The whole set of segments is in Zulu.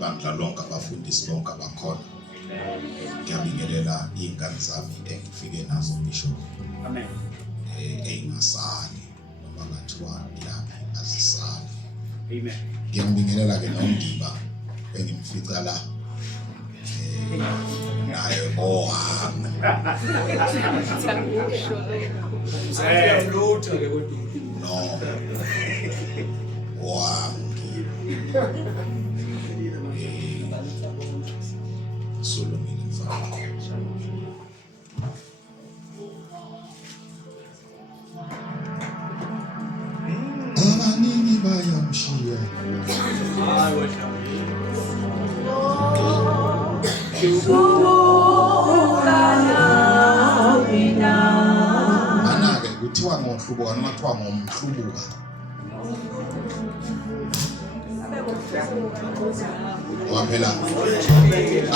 bandla lonke abafundisi bonke abakhona. Ngiyabingelela izingane zami engifike nazo ngisho. Amen. Eyingasali noma ngathiwa yapi azisali. Amen. Ngiyabingelela ke noNdiba engimfica la. Naye ohamba. No. Wangi. Solomon mfana. Abaningi bayamshiya. Manake kuthiwa ngohlubuka noma kuthiwa ngomhlubuka. Waphela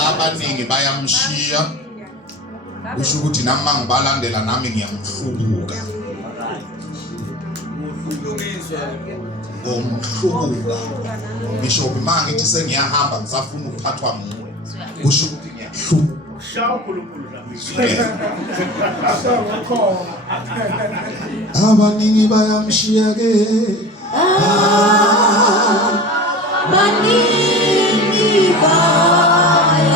abaningi bayamshiya kusho ukuthi nami mangibalandela nami ngiyamhlubuka. Ngomhlubuka ngisho mangithi sengiyahamba ngisafuna ukuphathwa nguwe kusho ukuthi ngiyahlubuka. Abaningi bayamshiya ke abaningi bayamshiya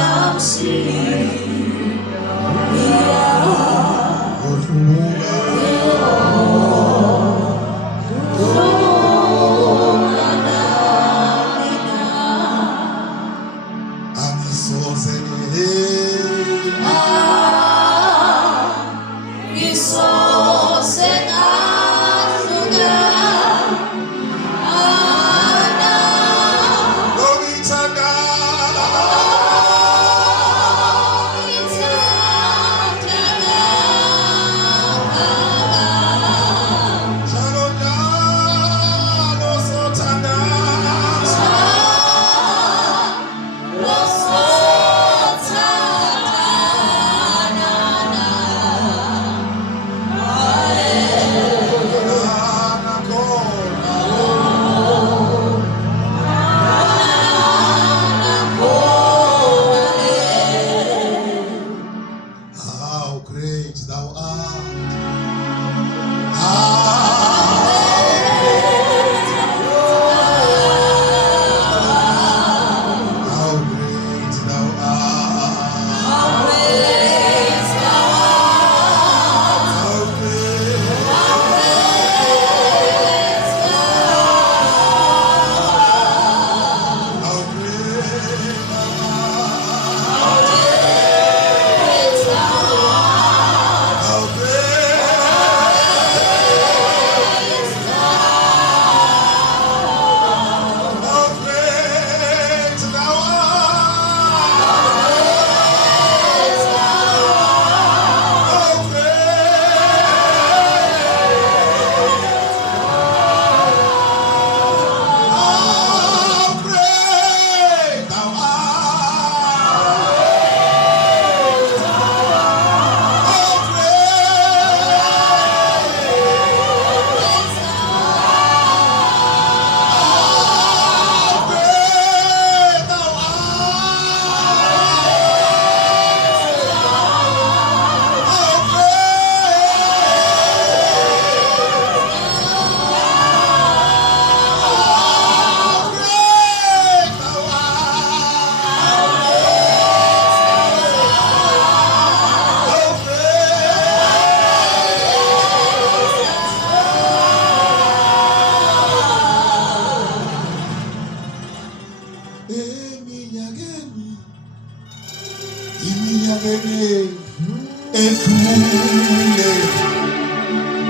Ekule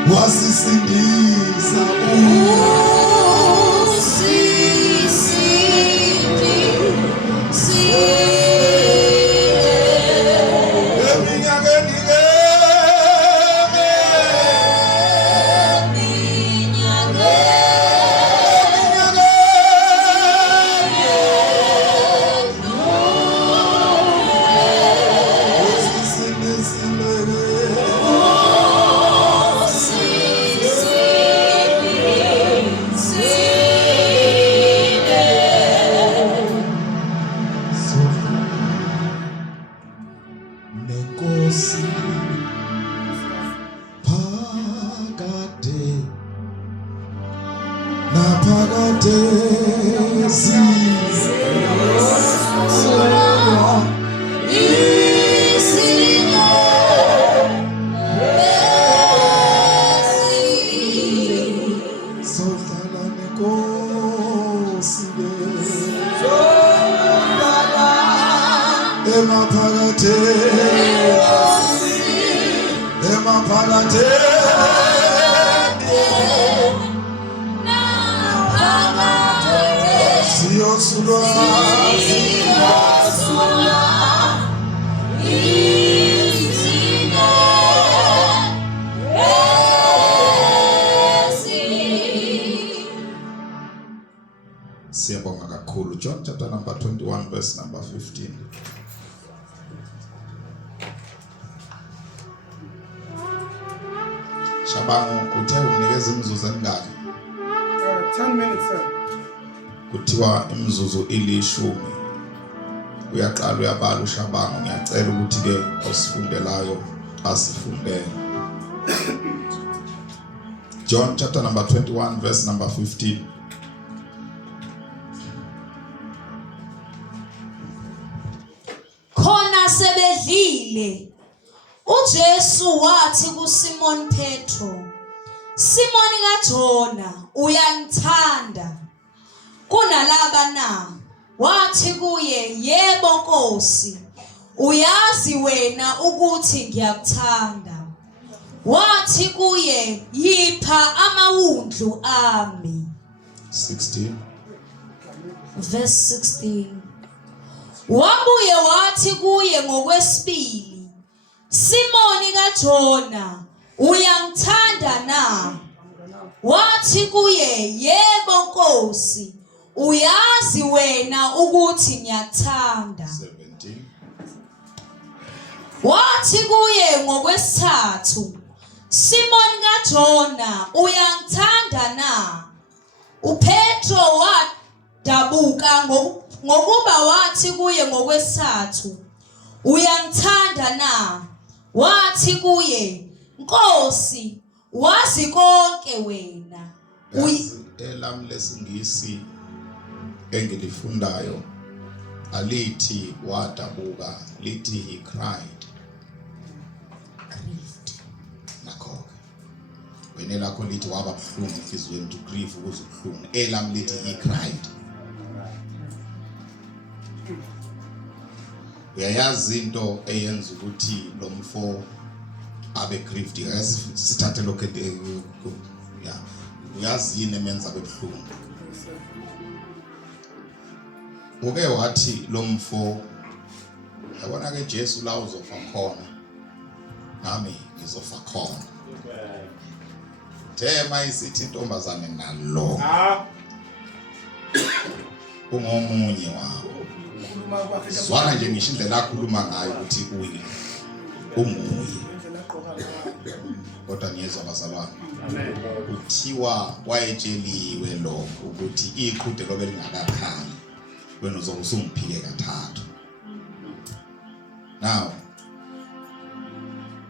wasisindisa Siyabonga kakhulu. John chapter number 21 verse number 15. Shabangu uthe unikeza imizuzu emingaki? 10 minutes, sir. Kuthiwa imizuzu ilishumi. Uyaqala uyabala uShabangu, ngiyacela ukuthi ke osifundelayo asifundele. John chapter number 21 verse number 15. Khona sebedlile uJesu wathi kuSimon Petro, Simoni kaJona, uyangithanda kunalaba na? Wathi kuye, yebo Nkosi, uyazi wena ukuthi ngiyakuthanda. Wathi kuye, yipha amawundlu ami. 16. Verse 16. Wabuye wathi kuye ngokwesibili, Simoni kaJona, uyangithanda na? Wathi kuye, yebo Nkosi, uyazi wena ukuthi ngiyakuthanda. 17. Wathi kuye ngokwesithathu, Simoni kaJona, uyangithanda na? uPetro wadabuka ngokuba wathi kuye ngokwesithathu, uyangithanda na? Wathi kuye, Nkosi, wazi konke wena. Elam lesingisi engilifundayo alithi wadabuka, lithi he cried. Grieved. Nakho wena lakho lithi waba buhlungu enhlizweni, to grieve ukuze ubuhlungu. Elam lithi he cried. Uyayazi into eyenza ukuthi lo mfo abe grieved. Yazi sithathe lokho ya uyazi yini emenza bebuhlungu. Uke wathi lo mfo, yabona ke Jesu la uzofa khona, nami ngizofa khona. Thema isithi intombazane nalo ungomunye wabo. Zwana nje ngisho indlela akhuluma ngayo ukuthi unguye. Kodwa niyezwa bazalwane. Kuthiwa wayetsheliwe lo ukuthi iqhude lobe lingakakhali wena uzobe usungiphike kathathu. Now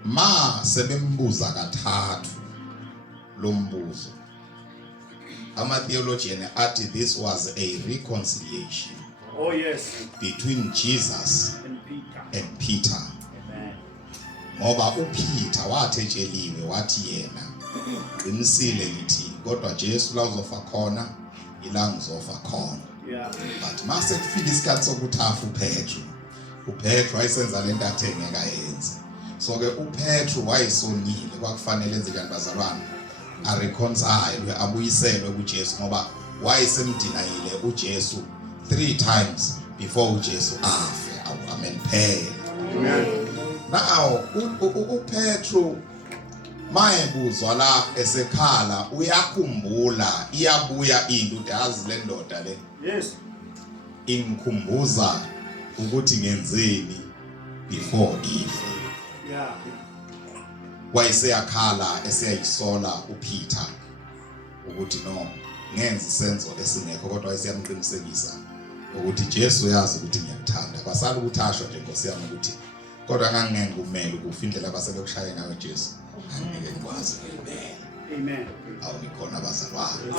ma sebembuza kathathu lo mbuzo, ama-theologian athi this was a reconciliation. Oh yes. Between Jesus and Peter. Amen. Ngoba uPeter wathi etsheliwe wathi yena qinisile ngithi kodwa Jesu la uzofa khona ila ngizofa khona. Yeah. But mase kufika isikhathi sokuthafa uPetro wayesenza lento athengeka yenza. So ke uPetro wayesonile, kwakufanele enze kanjani bazalwane? A reconcile, abuyiselwe kuJesu ngoba wayesemdinayile uJesu 3 times before uJesu afe. Amen. Amen. Now uPetro mayebuzwa la esekhala uyakhumbula iyabuya into yazi le ndoda le. Yes. Ingikhumbuza ukuthi ngenzeni before ife. Yeah. Wayeseyakhala eseyayisola uPeter ukuthi no ngenza isenzo esingekho, kodwa wayeseyamqinisekisa ukuthi Jesu yazi ukuthi ngiyakuthanda. Kwasala ukuthashwa nje Nkosi yami ukuthi kodwa ngangeke kumele ukufindlela abasebekushaya ngayo Jesu. Angeke ngikwazi ukuphela. Amen. Awukhona bazalwane.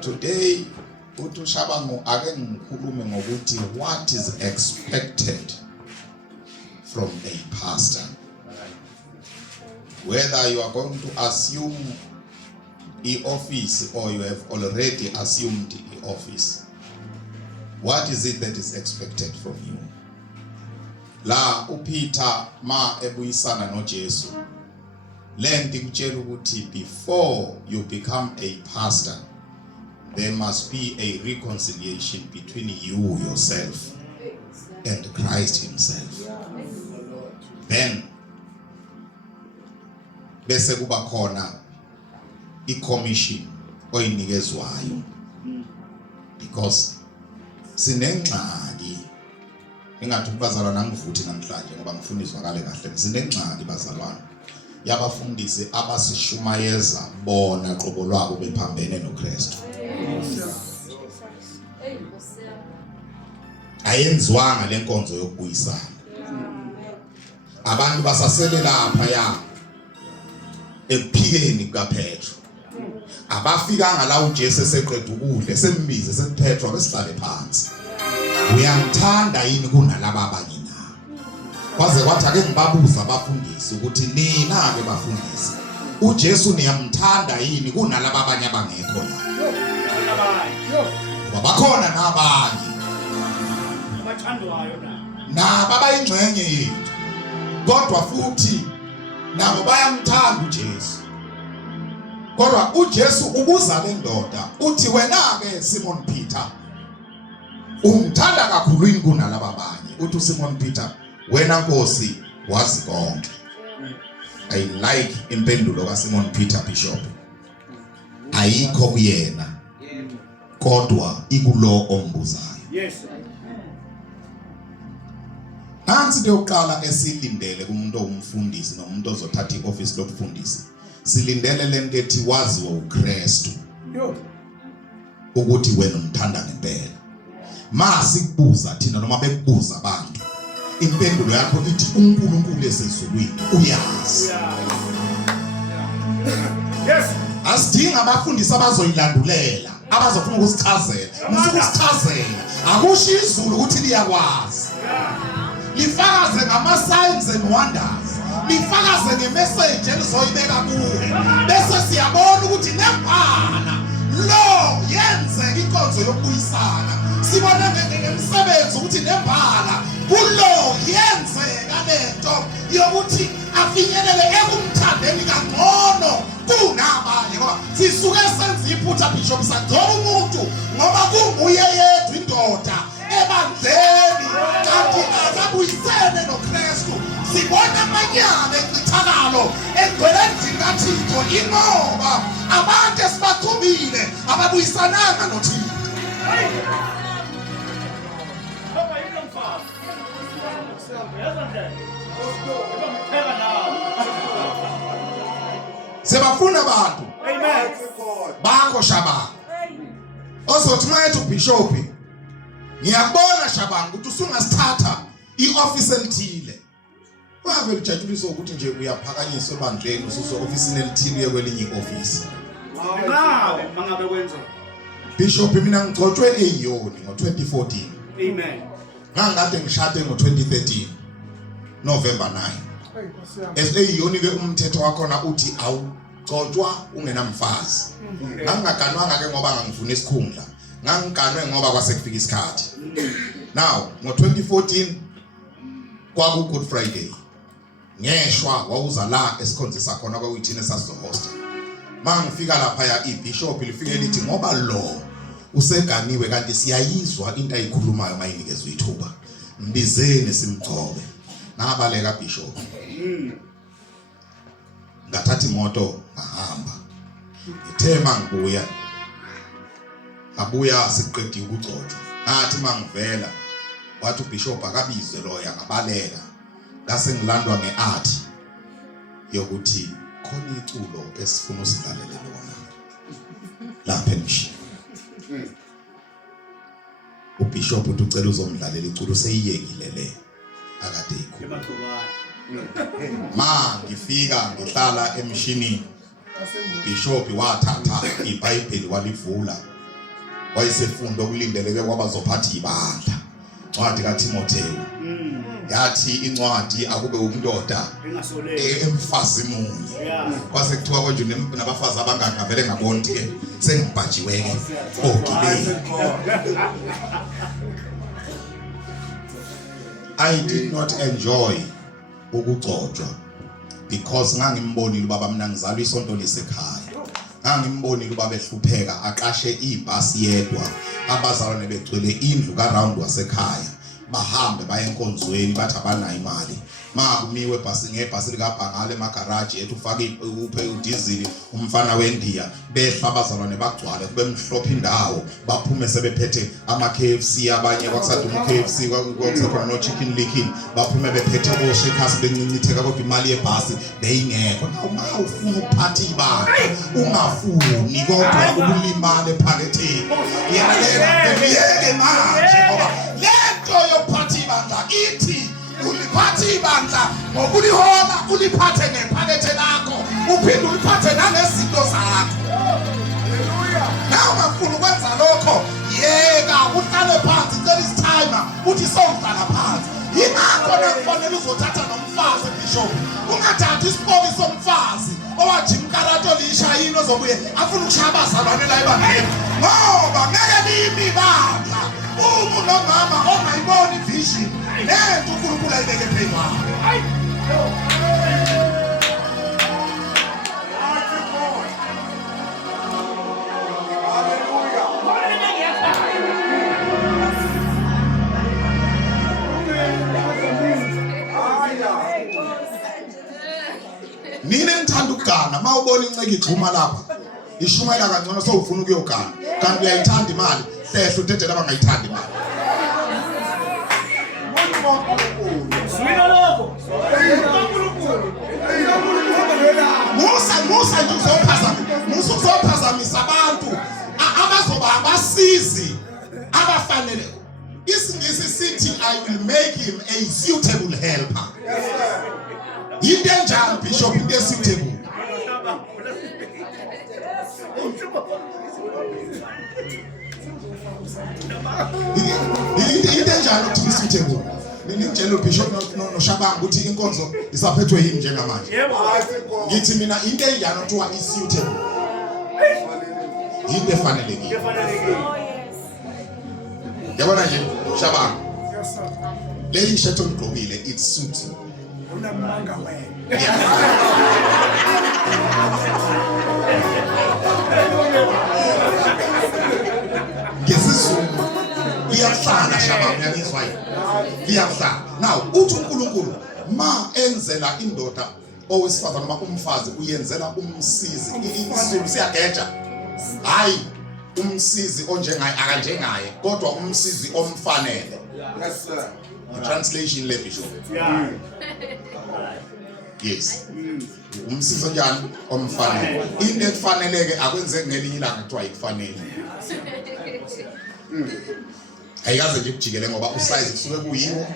Today uthi uShabangu ake ngikhulume ngokuthi what is expected from a pastor. Whether you are going to assume the office or you have already assumed the office, what is it that is expected from you? La uPeter ma ebuyisana noJesu. Lenti kutshela ukuthi before you become a pastor, there must be a reconciliation between you yourself and Christ himself. Then bese kuba khona i-commission oyinikezwayo, because sinengxaki engathi ubazalwana ngivuthi namhlanje ngoba ngifuna izwakale kahle. Sinengxaki bazalwana yabafundisi abasishumayeza bona qobo lwabo bephambene noKristu. Ayenziwanga lenkonzo yokubuyisana. Abantu basasele lapha ya ephikeni kaPetro. Abafikanga la uJesu eseqeda ukudla sembize sePetro besihlale phansi. Uyamthanda yini kunalabo abanye na? Kwaze kwathi ake ngibabuza abafundisi ukuthi nina ke bafundisi, uJesu niyamthanda yini kunalabo abanye abangekho la? Ngoba bakhona nabanye abathandwayo nabo abayingxenye yethu, kodwa futhi nabo bayamthanda uJesu. Kodwa uJesu ubuza le ndoda uthi, wena ke Simon Peter umthanda kakhulu yini kunalabo abanye? Uthi uSimon Peter, wena Nkosi wazi konke. I like impendulo kaSimon Peter Bishop. Ayikho kuyena kodwa ikulo ombuzayo. Yes. Nansi leyokuqala esilindele kumuntu ongumfundisi nomuntu ozothatha ioffice lokufundisa. Silindele lento ethi waziwe uKristu. Ukuthi wena umthanda ngempela. Masikubuza thina noma bekubuza abantu, impendulo yakho ithi uNkulunkulu esezulwini uyazi. Yes. Asidinga abafundisi abazoyilandulela, abazofuna ukusichazela. Ngifuna ukusichazela. Akusho izulu ukuthi liyakwazi. Lifakaze ngama-signs and wonders. Lifakaze nge-message elizoyibeka kuwe. Bese siyabona ukuthi nempala lo yenze inkonzo yokubuyisana. Sibona ngemsebenzi ukuthi nembala kulo yenzeka lento yokuthi afinyelele ekumthandeni kangcono kunabanye. Ngoba sisuke senza iphutha Bishop sagcoba umuntu ngoba kunguye yedwa indoda ebandleni kanti akabuyisene noKristu. Sibona amanyama echithakalo egcwele endlini kaThixo ingoba abantu esibagcobile ababuyisananga noThixo. Sebafuna abantu. Amen. Bakho Shabanga. Ozothi mayethi uBishop, ngiyabona Shabanga ukuthi usungasithatha ioffice elithile. Wabe ujatshulisa ukuthi nje uyaphakanyiswa ebandleni ususo office elithile uye kwelinye ioffice. Ngabe mangabe kwenza. Bishop mina ngigcotshwe eYoni ngo2014. Amen. Ngangade ngishade ngo2013 November 9. eYoni ke umthetho wakhona uthi awugcotshwa ungenamfazi. Ngangaganwanga ke ngoba ngangifuna isikhundla. Ngangiganwe ngoba kwasekufika isikhathi. Now ngo2014 kwaku Good Friday. Ngeshwa wawuza la esikhonzisa khona kwakuyithina sasizohosta. Mangifika lapha ya iBishop lifike lithi ngoba lo useganiwe kanti siyayizwa into ayikhulumayo mayinikezwe ithuba. Mbizeni simgcobe. Nabaleka Bishop. Ngathatha imoto ngahamba. Ngithema ngibuya. Abuya siqedile ukugcotshwa. Ngathi mangivela wathi uBishop akabizwe loya ngabaleka. Ngase ngilandwa ngeart yokuthi khona iculo esifuna usidlalele lona. Lapha emshini. uBishop ucela uzomdlalela iculo seyiyekile le akade ikhona. Ma ngifika ngihlala emshinini. Bishop wathatha iBhayibheli walivula. Wayesefunda okulindeleke kwabazophatha ibandla. Ncwadi kaTimotheo. Yathi incwadi akube ukundoda emfazi munye. Kwase kuthiwa konje nabafazi abangaka vele ngaboni ke sengibhajiwe ke ogibeni. I did not enjoy ukugcotshwa because ngangimbonile ubaba mina ngizalwa isonto lesekhaya. Ngangimbonile ubaba ehlupheka aqashe ibhasi yedwa abazalwane begcwele indlu karound wasekhaya bahambe baye enkonzweni bathi abanayo imali. Makumiwe ngebhasi likabhangale emagarage ethu ufake uphe udizili umfana wendiya behla abazalwane bagcwala kube mhlophe indawo baphume sebephethe ama KFC abanye kwakusathi umu KFC kwakusakhona no chicken licken baphume bephethe oshekasi bencinyitheka kodwa imali yebhasi beyingekho. Uma ufuna ukuphatha ibanga ungafuni kodwa ukulimala ephaketheni yena leke manje ngoba lento yokuphatha ibanga ithi uliphathe ibandla ngokulihola uliphathe ngephakethe lakho uphinde uliphathe nanezinto zakho. Haleluya. Nawe ungafuna ukwenza lokho yeka uhlale phansi there is time uthi sowuhlala phansi. Yingakho nakufanele uzothatha nomfazi bishop ungathathi isipoki somfazi owathi imkarato lishayini ozobuye afuna ukushaya abazalwane la ebandleni ngoba ngeke limi ibandla. Uma nomama ongayiboni vision nento uNkulunkulu ayibeke phezu nini ngithanda ukugana mawubona inceke igxuma lapha ishumayela kangcono sowufuna ukuyogana kanti uyayithanda imali hlehla udedela abangayithandi imali. Musa nje uzophazamisa abantu abazoba abasizi abafanele. Isingisi sithi I will make him a suitable helper. Into enjani bishop into suitable? Into enjani ukuthi suitable? Ningitshela uBishop noShabanga ukuthi inkonzo isaphethwe yini njengamanje. Ngithi mina into enjani kuthiwa i-suitable. Into efanelekile. Yabona nje Shabanga. Leli shirt ongqokile it suits you. Unamanga wena. Ngesizulu iyahlala Shabanga uyangizwa yini? Iyahlala. Now uthi uNkulunkulu ma enzela indoda owesifazana noma umfazi uyenzela umsizi. Isizulu siyageja. Hayi umsizi onjengaye akanjengaye kodwa umsizi omfanele. Yes sir. Translation le Bishop. Yeah. Yes. Umsizi onjani omfanele. Into efaneleke akwenzeki ngelinye ilanga kuthiwa ikufanele. Ayikaze nje kujikele ngoba usize kusuke kuyiwo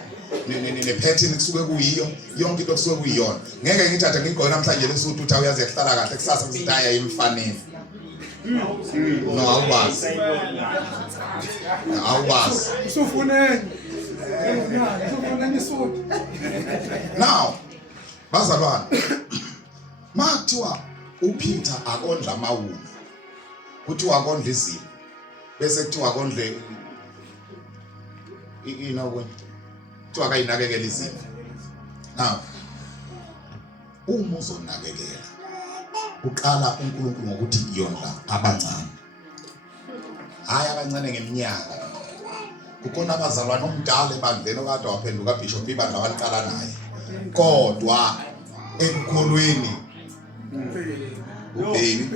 ne-pattern kusuke kuyiyo yonke into kusuke kuyiyona. Ngeke ngithathe ngigqoke namhlanje lesuthu uthi uyazi yahlala kahle kusasa kusitaya yemfanele. No awubazi. Awubazi. Usufuneni. Usufuneni isuthu. Now bazalwane mathiwa uPeter akondla amawuna kuthiwa akondla izimo bese kuthiwa akondle inokwe kuthiwa akayinakekela izimo. Now uma uzonakekela uqala uNkulunkulu ngokuthi yondla abancane hayi abancane ngeminyaka. Kukhona abazalwane omdala ebandleni okade waphenduka Bishop ibandla waliqala naye kodwa ekholweni ubaby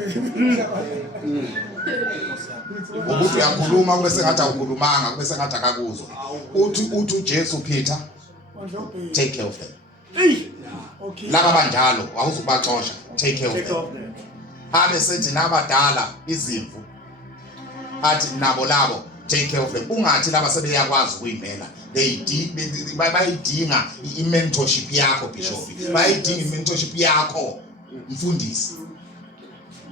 ukuthi uyakhuluma kube sengathi awukhulumanga kube sengathi akakuzwa uthi uJesu Peter take care of them. Okay. Laba banjalo awuzubaxosha take care of them. Abe sethi nabadala izimvu athi nabo labo take care of them. Ungathi laba sebeyakwazi ukuyimela bayidinga i-mentorship yakho Bishop. Bayidinga i-mentorship yakho mfundisi.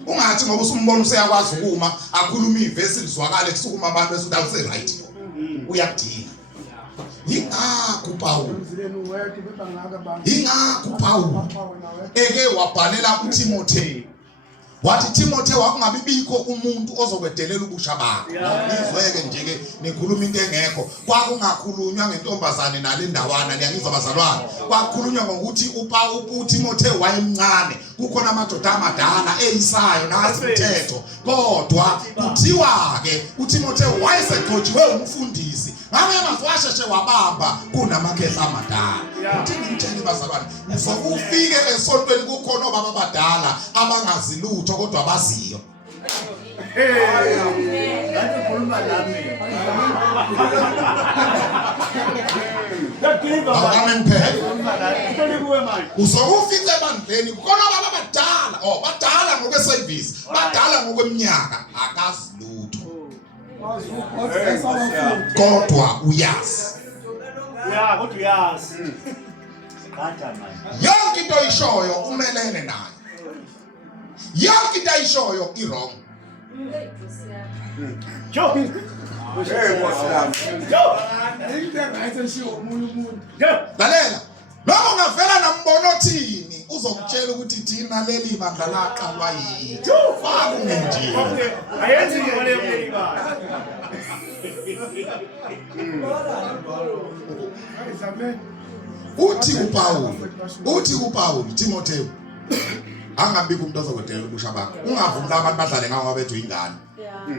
Ungathi ngoba usumbona useyakwazi ukuma akhuluma ivesi lizwakale kusukuma abantu besuthi awuse right uyakudinga. Yingakho Paul eke wabhalela uTimotheo wathi Timotheo akungabibikho umuntu ozokwedelela ubusha bakho. Ngizweke nje ke nikhuluma into engekho. Kwakungakhulunywa ngentombazane nalendawana liyangizwa bazalwane. Kwakukhulunywa ngokuthi uTimotheo wayemncane. Kukhona amadoda amadala eyisayo nazi umthetho. Kodwa kuthiwa ke uTimotheo wayesegcotshiwe umfundisi. Ngamanye amazwi washeshe wabamba kunamakhehla amadala. Ngitshela bazalwane, uzokufike esontweni kukhona obaba abadala abangazi lutho kodwa baziyo. Ngathi khuluma nami. Uzokufika ebandleni kukhona obaba abadala, badala ngokwesevisi, badala ngokweminyaka, akazi lutho. Kodwa uyazi. Ya, kodwa uyazi. Yonke into ayishoyo umelene nayo. Yonke into ayishoyo i-wrong. Lalela, noma ungavela nambono othini uzokutshela ukuthi thina leli bandla laqalwa yithu. Akungenje. Ayenzi into leyo baba. Uthi uPaul Timotheo angambiki umuntu ozokudela ubusha bakho. Ungavumi abantu badlale ngawo abethu ingane.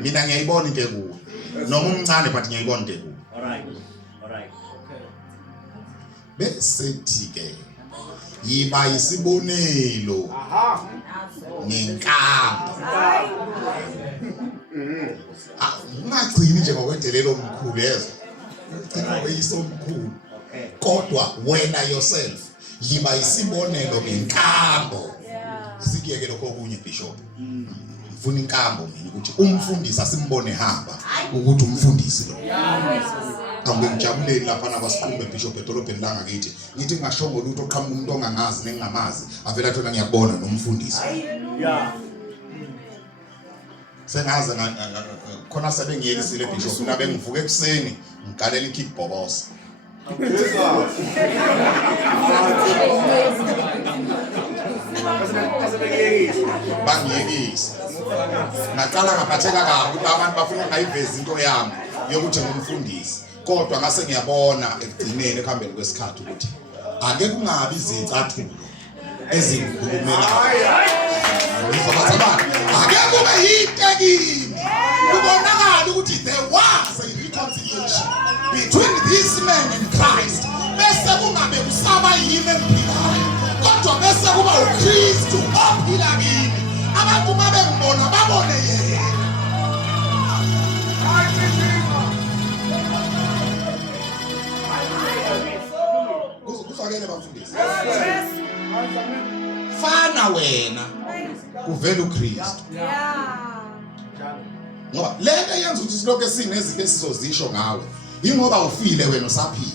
Mina ngiyayibona into ekuwe. Noma umncane but ngiyayibona into ekuwe. Alright. Bese ke yiba isibonelo. Ngenkamba. Ungagcini nje ngokwendelelo omkhulu yezwa. Ugcina weyisomkhulu. Kodwa wena yourself yiba isibonelo ngenkambo. Sikiyeke lokho okunye bishop. Ngifuna inkambo mina ukuthi umfundisi asimbone hamba ukuthi umfundisi lo. Angikujabuleli lapha nabasiqhube bishop edolobheni la ngakithi. Ngithi ngashongo lutho oqhamuka umuntu ongangazi nengingamazi avela thona ngiyabona nomfundisi. Yeah. Sengaze khona sebengiyelisile bishop nabe ngivuke ekseni ngigalela ikickbox. Bangiyekisa. Ngaqala ngaphatheka kabi ukuthi abantu bafuna ngayiveza into yami yokuthi ngumfundisi. Kodwa ngase ngiyabona ekugcineni ekuhambeni kwesikhathi ukuthi ake kungabi izicathulo ezikhulumela. Ake kube yitekini. Kubonakala ukuthi there was a reconciliation between this man and Christ. Bese kungabe kusaba yini emphilayo. Kodwa bese kuba uKristu ophila kimi. Abantu babe ngibona babone yena. Kuzwakele bafundisi. Fana wena uvela uKristu. Ngoba lento yenza ukuthi silokho esinezinto esizozisho ngawe ingoba ufile wena usaphila.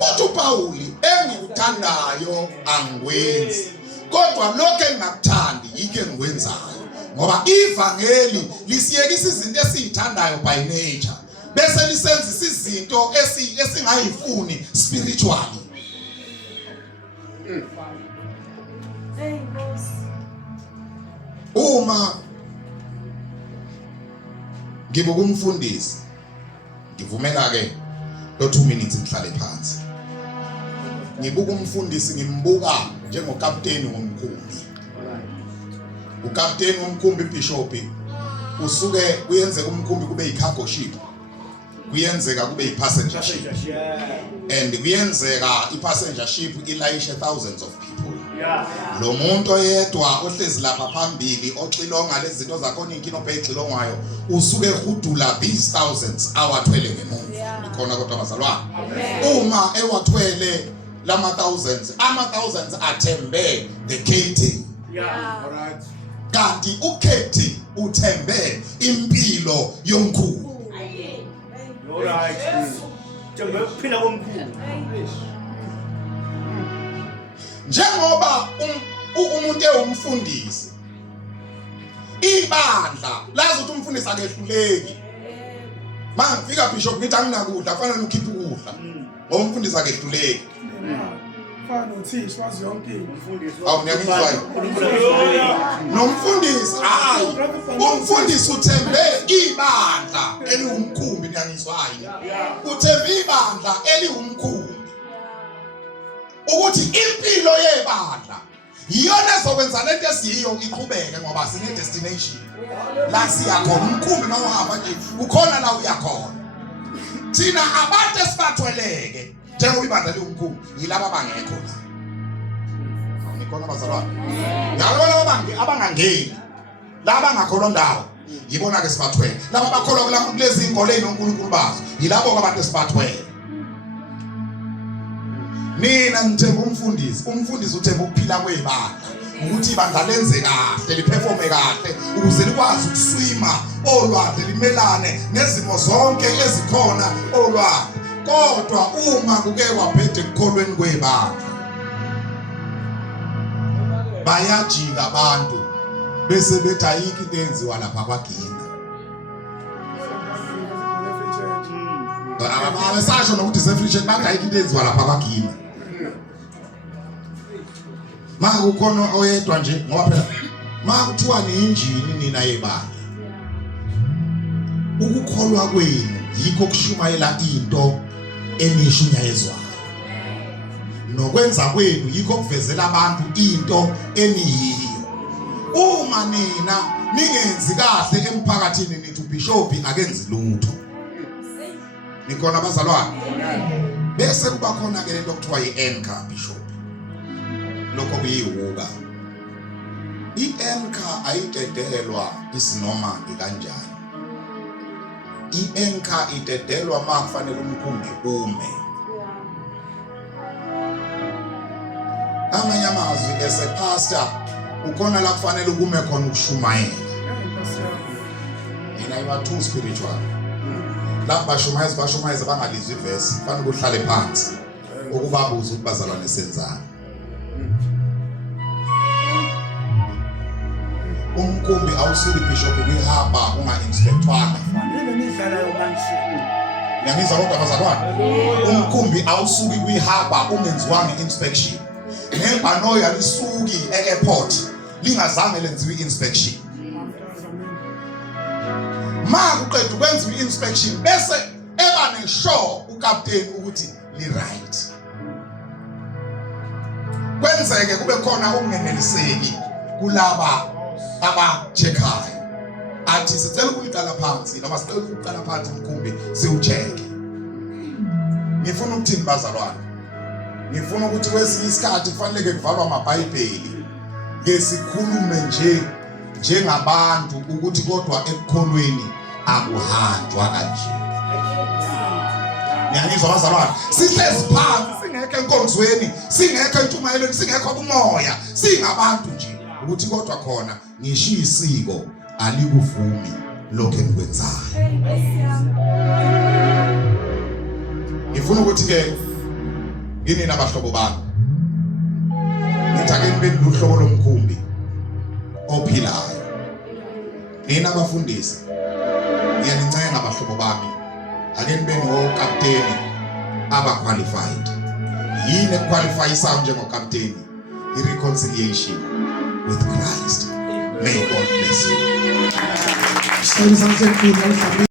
Uthi uPaul engikuthandayo angikwenzi kodwa lokho engingakuthandi yike engikwenzayo ngoba ivangeli lisiyekisa izinto esizithandayo by nature bese lisenzisa izinto esingayifuni spiritually. Uma ngibuka umfundisi ngivumela ke lo 2 minutes ngihlale phansi. Ngibuka umfundisi ngimbuka njengokapteni womkhumbi. Ukapteni womkhumbi bishop usuke kuyenzeka umkhumbi kube yi-cargo ship. Kuyenzeka kube yi-passenger ship. And kuyenzeka i-passenger ship ilayishe thousands of people. Lo muntu oyedwa ohlezi lapha phambili oxilonga lezi zinto zakhona inkino phezixilongwayo usuke ehudula these thousands awathwele ngemuva. Ikhona kodwa abazalwane. Uma ewathwele lama thousands, ama thousands athembe the Katie. Alright. Kanti uKatie uthembe impilo yomkhulu. Alright. Thembe ukuphila komkhulu. Njengoba umuntu ewumfundisi ibandla lazi ukuthi umfundisi akehluleki. Mangifika bishop ngithi anginakudla kufanele ukhiphe ukudla. Ngoba umfundisi akehluleki. nomfundisi hayi umfundisi uthembe ibandla eliwumkhumbi ngiyangizwayo uthembe ibandla eliwumkhumbi ukuthi impilo yebandla iyona ezokwenza lento esiyiyo iqhubeke ngoba sine destination la siyakhona umkhumbi mawuhamba nje ukhona la uyakhona thina abantu esibathweleke njengoba ibandla liwumkhumbi yilabo abangekho la nikhona bazalwane yabona abangangeni laba ngakholwa ndawo yibona ke sibathwele laba bakholwa kulezi inkolo ezinkulunkulu bazo yilabo abantu esibathwele mina ngithemba umfundisi uthemba ukuphila kwebandla ukuthi ibandla lenze kahle liperforme kahle ukuze likwazi ukuswima olwandle limelane nezimo zonke ezikhona olwandle kodwa uma kuke kwabhede ekukholweni kwebandla bayajika abantu bese bethi ayikho into enziwa lapha kwaGinga abasasho nokuthi se-free church bathi ayikho into enziwa lapha kwaGinga manje ukhona oyedwa nje ngoba phela makuthiwa ninjini nina yebandla ukukholwa kwenu yikho kushumayela into enishunyayezwayo nokwenza kwenu yikho kuvezela abantu into eniyiyo uma nina ningenzi kahle emphakathini nithi ubishop akenzi lutho nikhona bazalwane bese kuba khona ke lento okuthiwa i-anchor bishop lokho kuyiwuka i-anchor ayidedelwa isinoma ikanjani i-anchor idedelwa uma kufanele umkhumbi ume amanye amazwi as a pastor ukhona la kufanele ukume khona ukushumayela you are too spiritual la bashumayeza bangalizwi verse kufanele uhlale phansi ukubabuza ukuthi bazalwane senzani umkhumbi awusuki bishop kuyihamba unga-inspectwana yangizwa kodwa bazalwane umkhumbi awusuki kuyihamba ungenziwanga i-inspection nebhanoyi alisuki e-airport lingazange lenziwe i-inspection ma kuqeda ukwenziwa i-inspection bese eba ne-show ukapteni ukuthi li-right kwenzeke kube khona ukungeneliseki kulaba aba-check-ayo athi sicela ukuyiqala phansi noma sicela ukuyiqala phansi umkhumbi siwucheke ngifuna ukuthini bazalwane ngifuna ukuthi kwesinye isikhathi kufanele kuvalwa amabhayibheli ngesikhulume njengabantu ukuthi kodwa ekukholweni akuhanjwa kanje ngiyangizwa bazalwane sihlezi phansi singekho enkonzweni singekho entshumayelweni singekho kumoya singabantu nje ukuthi kodwa khona ngisho isiko alikuvumi lokho enikwenzayo ngifuna ukuthi ke yini nabahlobo bami ngithake nibe luhlobo lomkhumbi ophilayo nina abafundisi ngiyanincenga abahlobo bami ake nibe ngokapteni aba-qualified yini ekuqualifyisayo njengokapteni i-reconciliation with Christ. May God bless you.